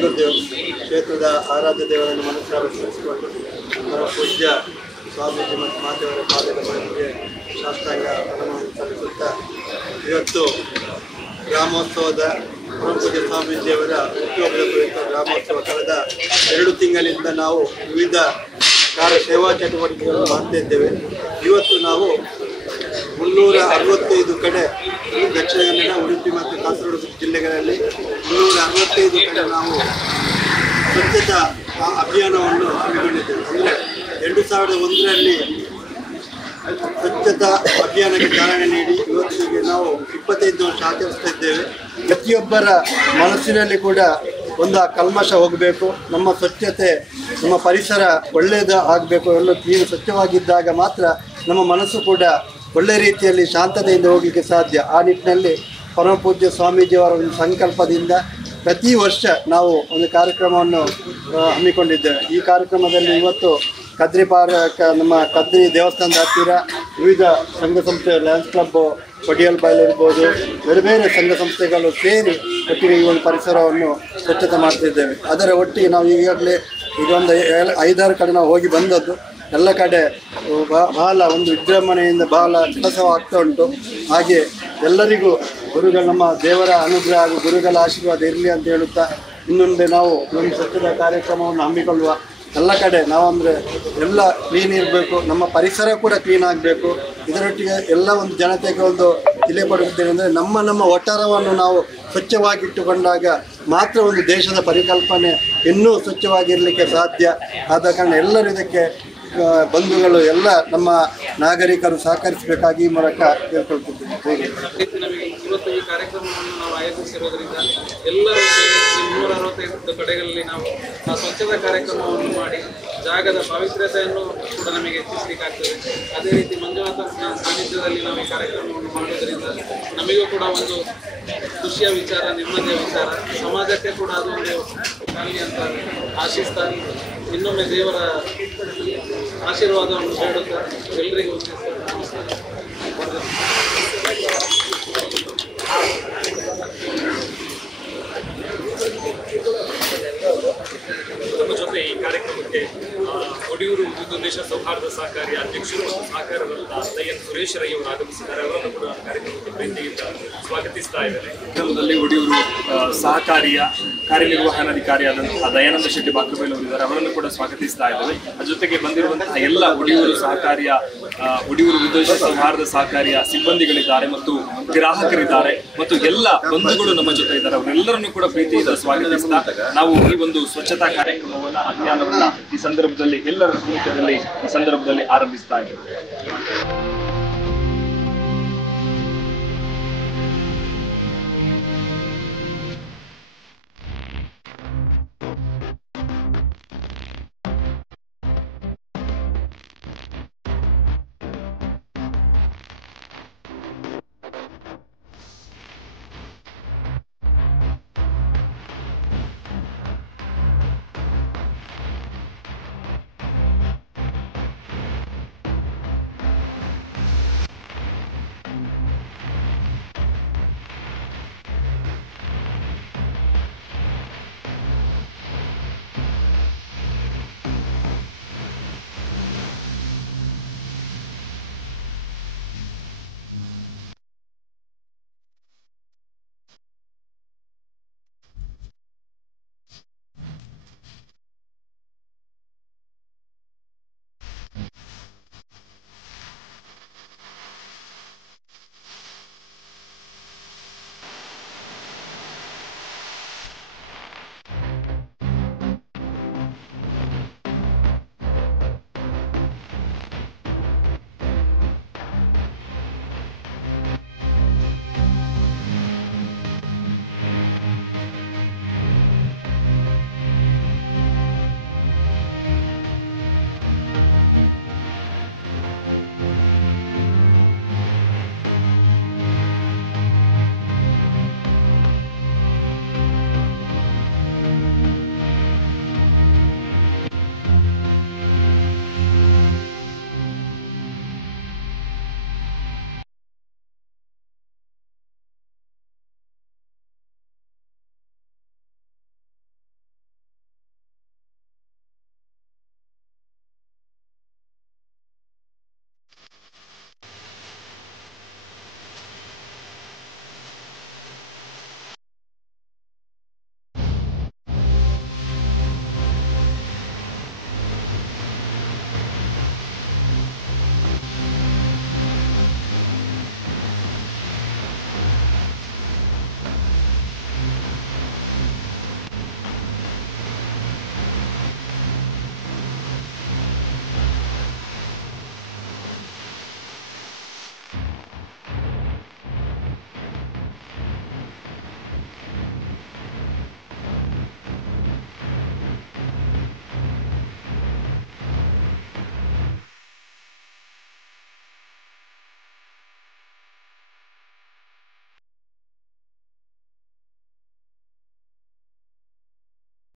ಗುರುದೇವ್ ಕ್ಷೇತ್ರದ ಆರಾಧ್ಯ ದೇವರನ್ನು ಮನಸ್ಸಾರ ಸ್ಮರಿಸಿಕೊಂಡು ಪೂಜ್ಯ ಸ್ವಾಮೀಜಿ ಮತ್ತು ಮಾತೆಯವರ ಪಾದದ ಬಳಿಗೆ ಶಾಸ್ತ್ರಾಂಗ ಪ್ರಣಾಮವನ್ನು ಸಲ್ಲಿಸುತ್ತಾ ಇವತ್ತು ಗ್ರಾಮೋತ್ಸವದ ಪೂಜ್ಯ ಸ್ವಾಮೀಜಿಯವರ ಹುಟ್ಟುಹಬ್ಬದ ಕುರಿತ ಗ್ರಾಮೋತ್ಸವ ಕಳೆದ 2 ತಿಂಗಳಿಂದ ನಾವು ವಿವಿಧ ಸೇವಾ ಚಟುವಟಿಕೆಗಳನ್ನು ಮಾಡ್ತಾ ಇದ್ದೇವೆ. ಇವತ್ತು ನಾವು 365 ಕಡೆ ದಕ್ಷಿಣ ಕನ್ನಡ, ಉಡುಪಿ ಮತ್ತು ಕಾಸರಗೋಡು ಜಿಲ್ಲೆಗಳಲ್ಲಿ 365 ಕಡೆ ನಾವು ಸ್ವಚ್ಛತಾ ಅಭಿಯಾನವನ್ನು ಹಮ್ಮಿಕೊಂಡಿದ್ದೇವೆ. ಅಂದರೆ 2001ರಲ್ಲಿ ಸ್ವಚ್ಛತಾ ಅಭಿಯಾನಕ್ಕೆ ಚಾಲನೆ ನೀಡಿ ಇವತ್ತಿಗೆ ನಾವು 25 ವರ್ಷ ಆಚರಿಸ್ತಾ ಇದ್ದೇವೆ. ಪ್ರತಿಯೊಬ್ಬರ ಮನಸ್ಸಿನಲ್ಲಿ ಕೂಡ ಒಂದು ಕಲ್ಮಶ ಹೋಗಬೇಕು, ನಮ್ಮ ಸ್ವಚ್ಛತೆ, ನಮ್ಮ ಪರಿಸರ ಒಳ್ಳೆಯದು ಆಗಬೇಕು. ಎಲ್ಲ ನೀವು ಸ್ವಚ್ಛವಾಗಿದ್ದಾಗ ಮಾತ್ರ ನಮ್ಮ ಮನಸ್ಸು ಕೂಡ ಒಳ್ಳೆಯ ರೀತಿಯಲ್ಲಿ ಶಾಂತತೆಯಿಂದ ಹೋಗಲಿಕ್ಕೆ ಸಾಧ್ಯ. ಆ ನಿಟ್ಟಿನಲ್ಲಿ ಪರಮ ಪೂಜ್ಯ ಸ್ವಾಮೀಜಿಯವರ ಒಂದು ಸಂಕಲ್ಪದಿಂದ ಪ್ರತಿ ವರ್ಷ ನಾವು ಒಂದು ಕಾರ್ಯಕ್ರಮವನ್ನು ಹಮ್ಮಿಕೊಂಡಿದ್ದೇವೆ. ಈ ಕಾರ್ಯಕ್ರಮದಲ್ಲಿ ಇವತ್ತು ನಮ್ಮ ಕದ್ರಿ ದೇವಸ್ಥಾನದ ಹತ್ತಿರ ವಿವಿಧ ಸಂಘ ಸಂಸ್ಥೆ, ಲಯನ್ಸ್ ಕ್ಲಬ್, ಕೊಡಿಯಲ್ ಬಯಲು ಇರ್ಬೋದು, ಬೇರೆ ಬೇರೆ ಸಂಘ ಸಂಸ್ಥೆಗಳು ಸೇರಿ ಒಟ್ಟಿಗೆ ಈ ಒಂದು ಪರಿಸರವನ್ನು ಸ್ವಚ್ಛತೆ ಮಾಡ್ತಿದ್ದೇವೆ. ಅದರ ಒಟ್ಟಿಗೆ ನಾವು ಈಗಾಗಲೇ ಇದೊಂದು 5-6 ಕಡೆ ನಾವು ಹೋಗಿ ಬಂದದ್ದು. ಎಲ್ಲ ಕಡೆ ಬಹಳ ಒಂದು ವಿಜೃಂಭಣೆಯಿಂದ ಬಹಳ ಕೆಲಸವಾಗ್ತಾ ಉಂಟು. ಹಾಗೆ ಎಲ್ಲರಿಗೂ ನಮ್ಮ ದೇವರ ಅನುಗ್ರಹ ಹಾಗೂ ಗುರುಗಳ ಆಶೀರ್ವಾದ ಇರಲಿ ಅಂತ ಹೇಳುತ್ತಾ ಇನ್ನೊಂದು ನಾವು ಒಂದು ಸ್ವಚ್ಛತಾ ಕಾರ್ಯಕ್ರಮವನ್ನು ಹಮ್ಮಿಕೊಳ್ಳುವ. ಎಲ್ಲ ಕಡೆ ನಾವು ಅಂದರೆ ಎಲ್ಲ ಕ್ಲೀನ್ ಇರಬೇಕು, ನಮ್ಮ ಪರಿಸರ ಕೂಡ ಕ್ಲೀನ್ ಆಗಬೇಕು. ಇದರೊಟ್ಟಿಗೆ ಎಲ್ಲ ಒಂದು ಜನತೆಗೆ ಒಂದು ತಿಳಿಯಪಡುತ್ತೇನೆ ಅಂದರೆ ನಮ್ಮ ಒಟ್ಟಾರವನ್ನು ನಾವು ಸ್ವಚ್ಛವಾಗಿಟ್ಟುಕೊಂಡಾಗ ಮಾತ್ರ ಒಂದು ದೇಶದ ಪರಿಕಲ್ಪನೆ ಇನ್ನೂ ಸ್ವಚ್ಛವಾಗಿರಲಿಕ್ಕೆ ಸಾಧ್ಯ. ಆದ ಕಾರಣ ಎಲ್ಲರೂ ಇದಕ್ಕೆ ಬಂಧುಗಳು ಎಲ್ಲ ನಮ್ಮ ನಾಗರಿಕರು ಸಹಕರಿಸಬೇಕಾಗಿ ಈ ಮೂಲಕ ಕೇಳ್ಕೊಳ್ತಿದ್ದೇವೆ. ಇವತ್ತು ಈ ಕಾರ್ಯಕ್ರಮವನ್ನು ನಾವು ಆಯೋಜಿಸಿರೋದ್ರಿಂದ ಎಲ್ಲರೂ 365 ಕಡೆಗಳಲ್ಲಿ ನಾವು ಸ್ವಚ್ಛತಾ ಕಾರ್ಯಕ್ರಮವನ್ನು ಮಾಡಿ ಜಾಗದ ಪವಿತ್ರತೆಯನ್ನು ಕೂಡ ನಮಗೆ ಹೆಚ್ಚಿಸಲಿಕ್ಕಾಗ್ತದೆ. ಅದೇ ರೀತಿ ಮಂಜುನಾಥನ ಸಾನ್ನಿಧ್ಯದಲ್ಲಿ ನಾವು ಈ ಕಾರ್ಯಕ್ರಮವನ್ನು ಮಾಡೋದರಿಂದ ನಮಗೂ ಕೂಡ ಒಂದು ಖುಷಿಯ ವಿಚಾರ, ನೆಮ್ಮದಿಯ ವಿಚಾರ, ಸಮಾಜಕ್ಕೆ ಕೂಡ ಅದೊಂದು ಆಗಲಿ ಅಂತ ಆಶಿಸ್ತಾ ಇನ್ನೊಮ್ಮೆ ದೇವರ ಆಶೀರ್ವಾದವನ್ನು ಬೇಡುತ್ತಾ ಎಲ್ಲರಿಗೂ ನಮಸ್ಕಾರ. ನಮ್ಮ ಜೊತೆ ಈ ಕಾರ್ಯಕ್ರಮಕ್ಕೆ ಒಡಿಯೂರು ವಿದ್ಯುದೇಶ ಸೌಹಾರ್ದ ಸಹಕಾರಿ ಅಧ್ಯಕ್ಷರು ಮತ್ತು ಸಹಕಾರರಲ್ಲ ದಯನ್ ಸುರೇಶ್ ರೈ ಅವರು ಆಗಮಿಸಿದ್ದಾರೆ. ಅವರನ್ನು ಕೂಡ ಕಾರ್ಯಕ್ರಮಕ್ಕೆ ಪ್ರೀತಿಯಿಂದ ಸ್ವಾಗತಿಸ್ತಾ ಇದ್ದಾರೆ. ಕಾರ್ಯಕ್ರಮದಲ್ಲಿ ಒಡಿಯೂರು ಸಹಕಾರಿಯ ಕಾರ್ಯನಿರ್ವಹಣಾಧಿಕಾರಿಯಾದಂತಹ ದಯಾನಂದ ಶೆಟ್ಟಿ ಬಾಕ್ರಬೈಲ್ ಅವರಿದ್ದಾರೆ. ಅವರನ್ನು ಕೂಡ ಸ್ವಾಗತಿಸ್ತಾ ಇದ್ದಾರೆ. ಅದರ ಜೊತೆಗೆ ಬಂದಿರುವಂತಹ ಎಲ್ಲ ಒಡಿಯೂರು ಸಹಕಾರಿಯ ಒಡಿಯೂರು ವಿದ್ಯುದೇಶ ಸೌಹಾರ್ದ ಸಹಕಾರಿಯ ಸಿಬ್ಬಂದಿಗಳಿದ್ದಾರೆ ಮತ್ತು ಗ್ರಾಹಕರಿದ್ದಾರೆ ಮತ್ತು ಎಲ್ಲ ಬಂಧುಗಳು ನಮ್ಮ ಜೊತೆ ಇದ್ದಾರೆ. ಅವರೆಲ್ಲರನ್ನು ಕೂಡ ಪ್ರೀತಿಯಿಂದ ಸ್ವಾಗತಿಸ್ತಾ ನಾವು ಈ ಒಂದು ಸ್ವಚ್ಛತಾ ಕಾರ್ಯಕ್ರಮವನ್ನು, ಅಭಿಯಾನವನ್ನ ಈ ಸಂದರ್ಭದಲ್ಲಿ ಎಲ್ಲರ ಸಮ್ಮುಖದಲ್ಲಿ ಈ ಸಂದರ್ಭದಲ್ಲಿ ಆರಂಭಿಸ್ತಾ ಇದ್ದೇವೆ.